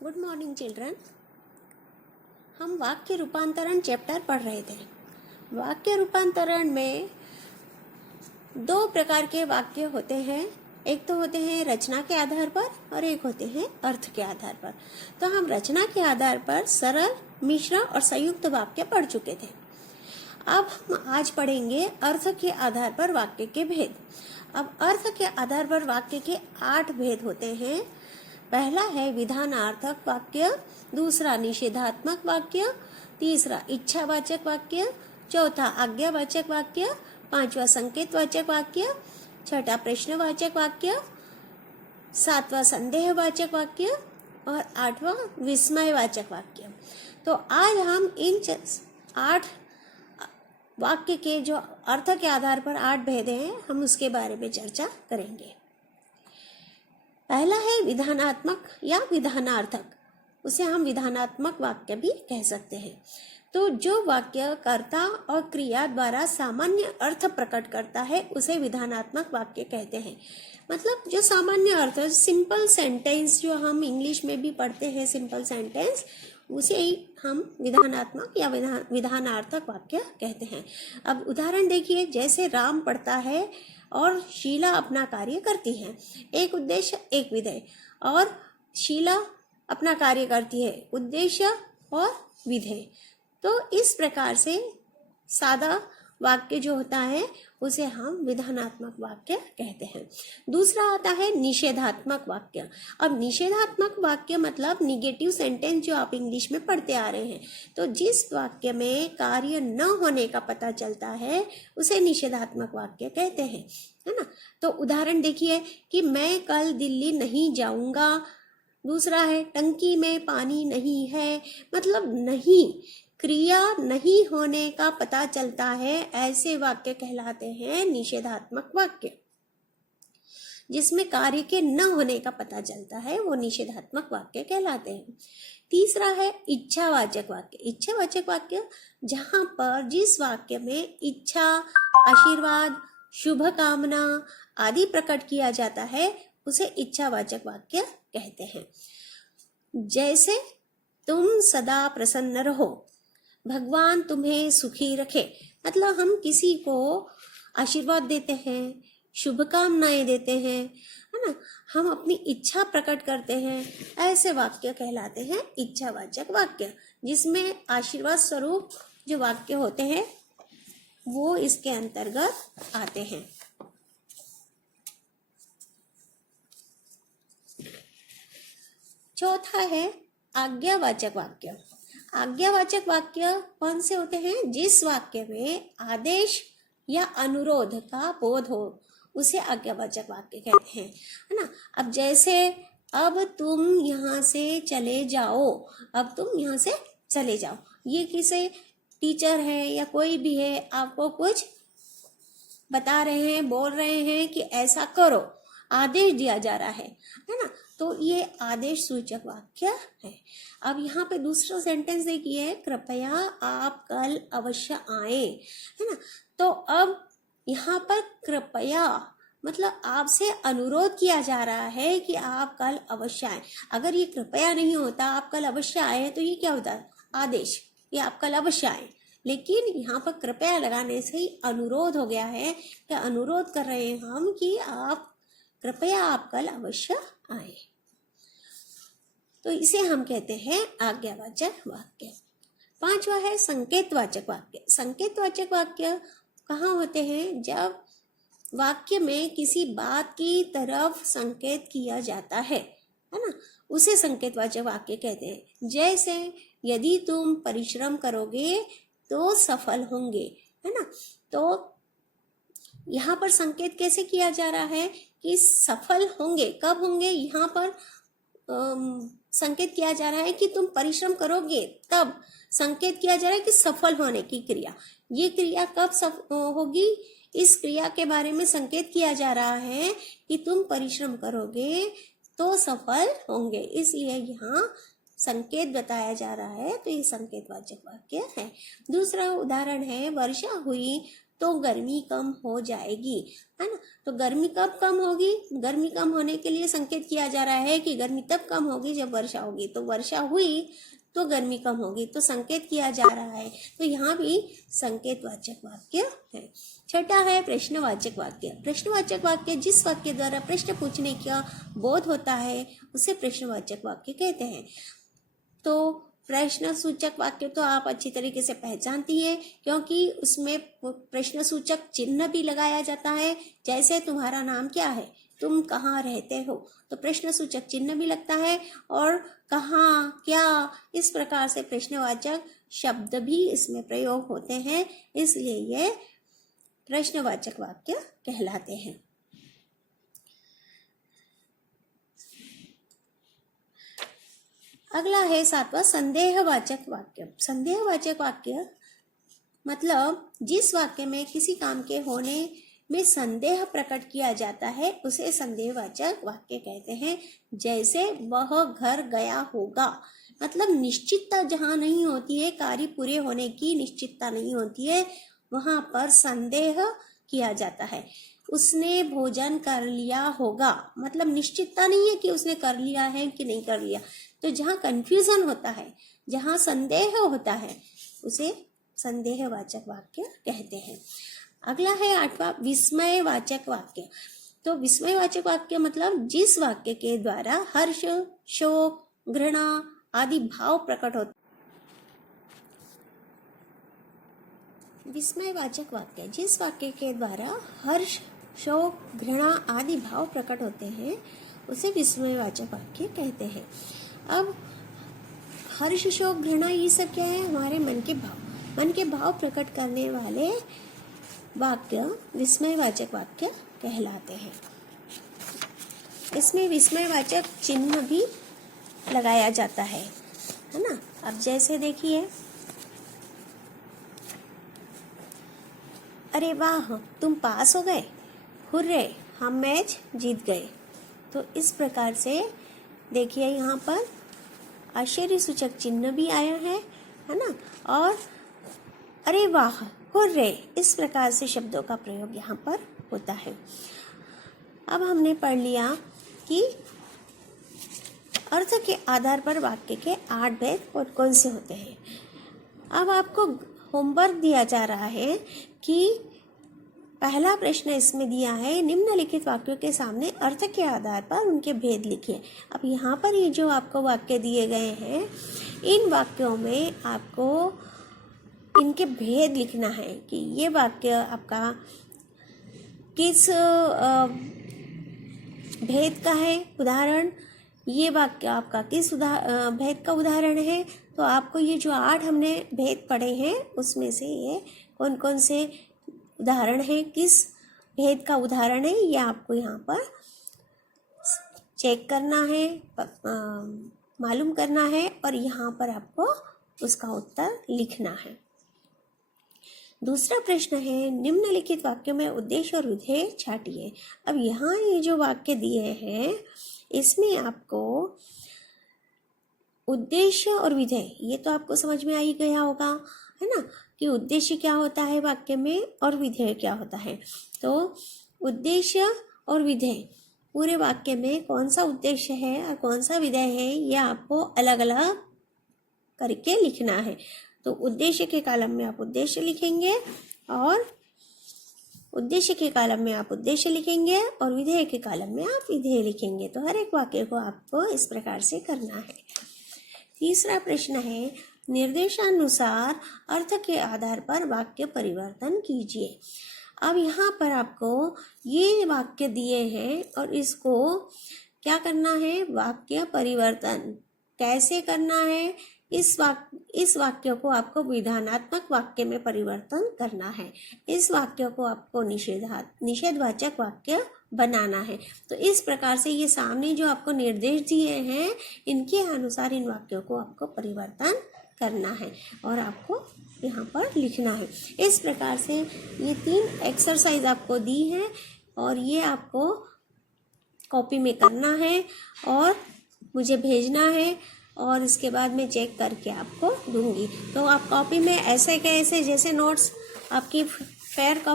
Good morning children. हम वाक्य रूपांतरण चैप्टर पढ़ रहे थे। वाक्य रूपांतरण में दो प्रकार के वाक्य होते हैं। एक तो होते हैं रचना के आधार पर और एक होते हैं अर्थ के आधार पर। तो हम रचना के आधार पर सरल, मिश्र और संयुक्त वाक्य पढ़ चुके थे। अब हम आज पढ़ेंगे अर्थ के आधार पर वाक्य के भेद। अब अर्थ के आधार पर वाक्य के 8 भेद होते हैं। पहला है विधानार्थक वाक्य, दूसरा निषेधात्मक वाक्य, तीसरा इच्छावाचक वाक्य, चौथा आज्ञावाचक वाक्य, पांचवा संकेतवाचक वाक्य, छठा प्रश्नवाचक वाक्य, सातवां संदेहवाचक वाक्य और आठवां विस्मयवाचक वाक्य। तो आज हम इन 8 वाक्य के जो अर्थ के आधार पर 8 भेद हैं, हम उसके बारे में चर्चा करेंगे। पहला है विधानात्मक या विधानार्थक, उसे हम विधानात्मक वाक्य भी कह सकते हैं। तो जो वाक्य कर्ता और क्रिया द्वारा सामान्य अर्थ प्रकट करता है उसे विधानात्मक वाक्य कहते हैं। मतलब जो सामान्य अर्थ, सिंपल सेंटेंस जो हम इंग्लिश में भी पढ़ते हैं, सिंपल सेंटेंस, उसे ही हम विधानात्मक या विधानार्थक वाक्य कहते हैं। अब उदाहरण देखिए, जैसे राम पढ़ता है और शीला अपना कार्य करती है। एक उद्देश्य एक विधेय, और शीला अपना कार्य करती है, उद्देश्य और विधेय। तो इस प्रकार से सादा वाक्य जो होता है उसे हम विधानात्मक वाक्य कहते हैं। दूसरा आता है निषेधात्मक वाक्य। अब निषेधात्मक वाक्य मतलब निगेटिव सेंटेंस जो आप इंग्लिश में पढ़ते आ रहे हैं। तो जिस वाक्य में कार्य न होने का पता चलता है उसे निषेधात्मक वाक्य कहते हैं, है ना। तो उदाहरण देखिए कि मैं कल दिल्ली नहीं जाऊंगा। दूसरा है टंकी में पानी नहीं है, मतलब नहीं, क्रिया नहीं होने का पता चलता है, ऐसे वाक्य कहलाते हैं निषेधात्मक वाक्य। जिसमें कार्य के न होने का पता चलता है वो निषेधात्मक वाक्य कहलाते हैं। तीसरा है इच्छावाचक वाक्य। इच्छावाचक वाक्य जहां पर जिस वाक्य में इच्छा, आशीर्वाद, शुभ कामना आदि प्रकट किया जाता है उसे इच्छावाचक वाक्य कहते हैं। जैसे तुम सदा प्रसन्न रहो, भगवान तुम्हें सुखी रखे, मतलब हम किसी को आशीर्वाद देते हैं, शुभकामनाएं देते हैं, है ना, हम अपनी इच्छा प्रकट करते हैं, ऐसे वाक्य कहलाते हैं इच्छावाचक वाक्य। जिसमें आशीर्वाद स्वरूप जो वाक्य होते हैं वो इसके अंतर्गत आते हैं। चौथा है आज्ञावाचक वाक्य। आज्ञावाचक वाक्य कौन से होते हैं? जिस वाक्य में आदेश या अनुरोध का बोध हो उसे आज्ञावाचक वाक्य कहते हैं, है ना। अब जैसे अब तुम यहाँ से चले जाओ, अब तुम यहाँ से चले जाओ, ये किसी टीचर है या कोई भी है आपको कुछ बता रहे हैं, बोल रहे हैं कि ऐसा करो, आदेश दिया जा रहा है ना। तो ये आदेश सूचक वाक्य है। अब यहाँ पे दूसरा सेंटेंस देखिए, कृपया आप कल अवश्य आए, है ना। तो अब यहाँ पर कृपया मतलब आपसे अनुरोध किया जा रहा है कि आप कल अवश्य आए। अगर ये कृपया नहीं होता, आप कल अवश्य आए, तो ये क्या होता? आदेश, ये आप कल अवश्य आए। लेकिन यहाँ पर कृपया लगाने से ही अनुरोध हो गया है कि अनुरोध कर रहे हैं हम कि आप कृपया आप कल अवश्य आए। तो इसे हम कहते हैं आज्ञावाचक वाक्य। पांचवा है संकेतवाचक वाक्य। संकेतवाचक वाक्य कहाँ होते हैं? जब वाक्य में किसी बात की तरफ संकेत किया जाता है ना, उसे संकेतवाचक वाक्य कहते हैं। जैसे यदि तुम परिश्रम करोगे तो सफल होंगे, है ना। तो यहाँ पर संकेत कैसे किया जा रहा है कि सफल होंगे, कब होंगे? यहाँ पर संकेत किया जा रहा है कि तुम परिश्रम करोगे, तब संकेत किया जा रहा है कि सफल होने की क्रिया। ये क्रिया कब होगी? इस क्रिया के बारे में संकेत किया जा रहा है कि तुम परिश्रम करोगे तो सफल होंगे, इसलिए यहाँ संकेत बताया जा रहा है। तो ये संकेतवाचक वाक्य है। दूसरा उदाहरण है वर्षा हुई तो गर्मी कम हो जाएगी, है ना। तो गर्मी कब कम होगी? गर्मी कम होने के लिए संकेत किया जा रहा है कि गर्मी तब कम होगी जब वर्षा होगी। तो वर्षा हुई तो गर्मी कम होगी, तो संकेत किया जा रहा है। तो यहाँ भी संकेतवाचक वाक्य है। छठा है प्रश्नवाचक वाक्य। प्रश्नवाचक वाक्य जिस वाक्य द्वारा प्रश्न पूछने का बोध होता है उसे प्रश्नवाचक वाक्य कहते हैं। तो प्रश्न सूचक वाक्य तो आप अच्छी तरीके से पहचानती हैं, क्योंकि उसमें प्रश्न सूचक चिन्ह भी लगाया जाता है। जैसे तुम्हारा नाम क्या है, तुम कहाँ रहते हो, तो प्रश्न सूचक चिन्ह भी लगता है, और कहाँ, क्या, इस प्रकार से प्रश्नवाचक शब्द भी इसमें प्रयोग होते हैं, इसलिए ये प्रश्नवाचक वाक्य कहलाते हैं। अगला है 7वां संदेहवाचक वाक्य। संदेहवाचक वाक्य मतलब जिस वाक्य में किसी काम के होने में संदेह प्रकट किया जाता है उसे संदेहवाचक वाक्य कहते हैं। जैसे वह घर गया होगा, मतलब निश्चितता जहाँ नहीं होती है, कार्य पूरे होने की निश्चितता नहीं होती है, वहां पर संदेह किया जाता है। उसने भोजन कर लिया होगा, मतलब निश्चितता नहीं है कि उसने कर लिया है कि नहीं कर लिया। तो जहाँ कंफ्यूजन होता है, जहाँ संदेह होता है, उसे संदेहवाचक वाक्य कहते हैं। अगला है 8वां विस्मयवाचक वाक्य। तो विस्मयवाचक वाक्य मतलब जिस वाक्य के द्वारा हर्ष, शोक, घृणा आदि भाव प्रकट होते। विस्मयवाचक वाक्य जिस वाक्य के द्वारा हर्ष, शोक, घृणा आदि भाव प्रकट होते हैं उसे विस्मयवाचक वाक्य कहते हैं। अब हर्ष, शोक, घृणा ये सब क्या है? हमारे मन के भाव। मन के भाव प्रकट करने वाले वाक्य विस्मयवाचक वाक्य कहलाते हैं। इसमें विस्मयवाचक चिन्ह भी लगाया जाता है ना। अब जैसे देखिए, अरे वाह तुम पास हो गए, हुर्रे हम मैच जीत गए। तो इस प्रकार से देखिए यहाँ पर आश्चर्य सूचक चिन्ह भी आया है ना, और अरे वाह, हुर्रे, इस प्रकार से शब्दों का प्रयोग यहाँ पर होता है। अब हमने पढ़ लिया कि अर्थ के आधार पर वाक्य के 8 भेद कौन कौन से होते हैं। अब आपको होमवर्क दिया जा रहा है कि पहला प्रश्न इसमें दिया है, निम्नलिखित वाक्यों के सामने अर्थ के आधार पर उनके भेद लिखिए। अब यहाँ पर ये जो आपको वाक्य दिए गए हैं, इन वाक्यों में आपको इनके भेद लिखना है कि ये वाक्य आपका किस भेद का है उदाहरण, ये वाक्य आपका किस भेद का उदाहरण है। तो आपको ये जो 8 हमने भेद पढ़े हैं उसमें से ये कौन कौन से उदाहरण है, किस भेद का उदाहरण है, ये आपको यहाँ पर चेक करना है, मालूम करना है, और यहाँ पर आपको उसका उत्तर लिखना है। दूसरा प्रश्न है, निम्नलिखित वाक्यों में उद्देश्य और विधेय छाटिए। अब यहाँ ये जो वाक्य दिए हैं इसमें आपको उद्देश्य और विधेय, ये तो आपको समझ में आ ही गया होगा, है ना, कि उद्देश्य क्या होता है वाक्य में और विधेय क्या होता है। तो उद्देश्य और विधेय, पूरे वाक्य में कौन सा उद्देश्य है और कौन सा विधेय है, ये आपको अलग अलग करके लिखना है। तो उद्देश्य के कॉलम में आप उद्देश्य लिखेंगे और उद्देश्य के कॉलम में आप उद्देश्य लिखेंगे और विधेय के कॉलम में आप विधेय लिखेंगे। तो हर एक वाक्य को आपको इस प्रकार से करना है। तीसरा प्रश्न है, निर्देशानुसार अर्थ के आधार पर वाक्य परिवर्तन कीजिए। अब यहाँ पर आपको ये वाक्य दिए हैं और इसको क्या करना है, वाक्य परिवर्तन कैसे करना है, इस वाक्य को आपको विधानात्मक वाक्य में परिवर्तन करना है। इस वाक्य को आपको निषेधवाचक वाक्य बनाना है। तो इस प्रकार से ये सामने जो आपको निर्देश दिए हैं इनके अनुसार इन वाक्यों को आपको परिवर्तन करना है और आपको यहाँ पर लिखना है। इस प्रकार से ये 3 एक्सरसाइज आपको दी है और ये आपको कॉपी में करना है और मुझे भेजना है और इसके बाद मैं चेक करके आपको दूंगी। तो आप कॉपी में ऐसे के ऐसे जैसे नोट्स आपकी फेयर का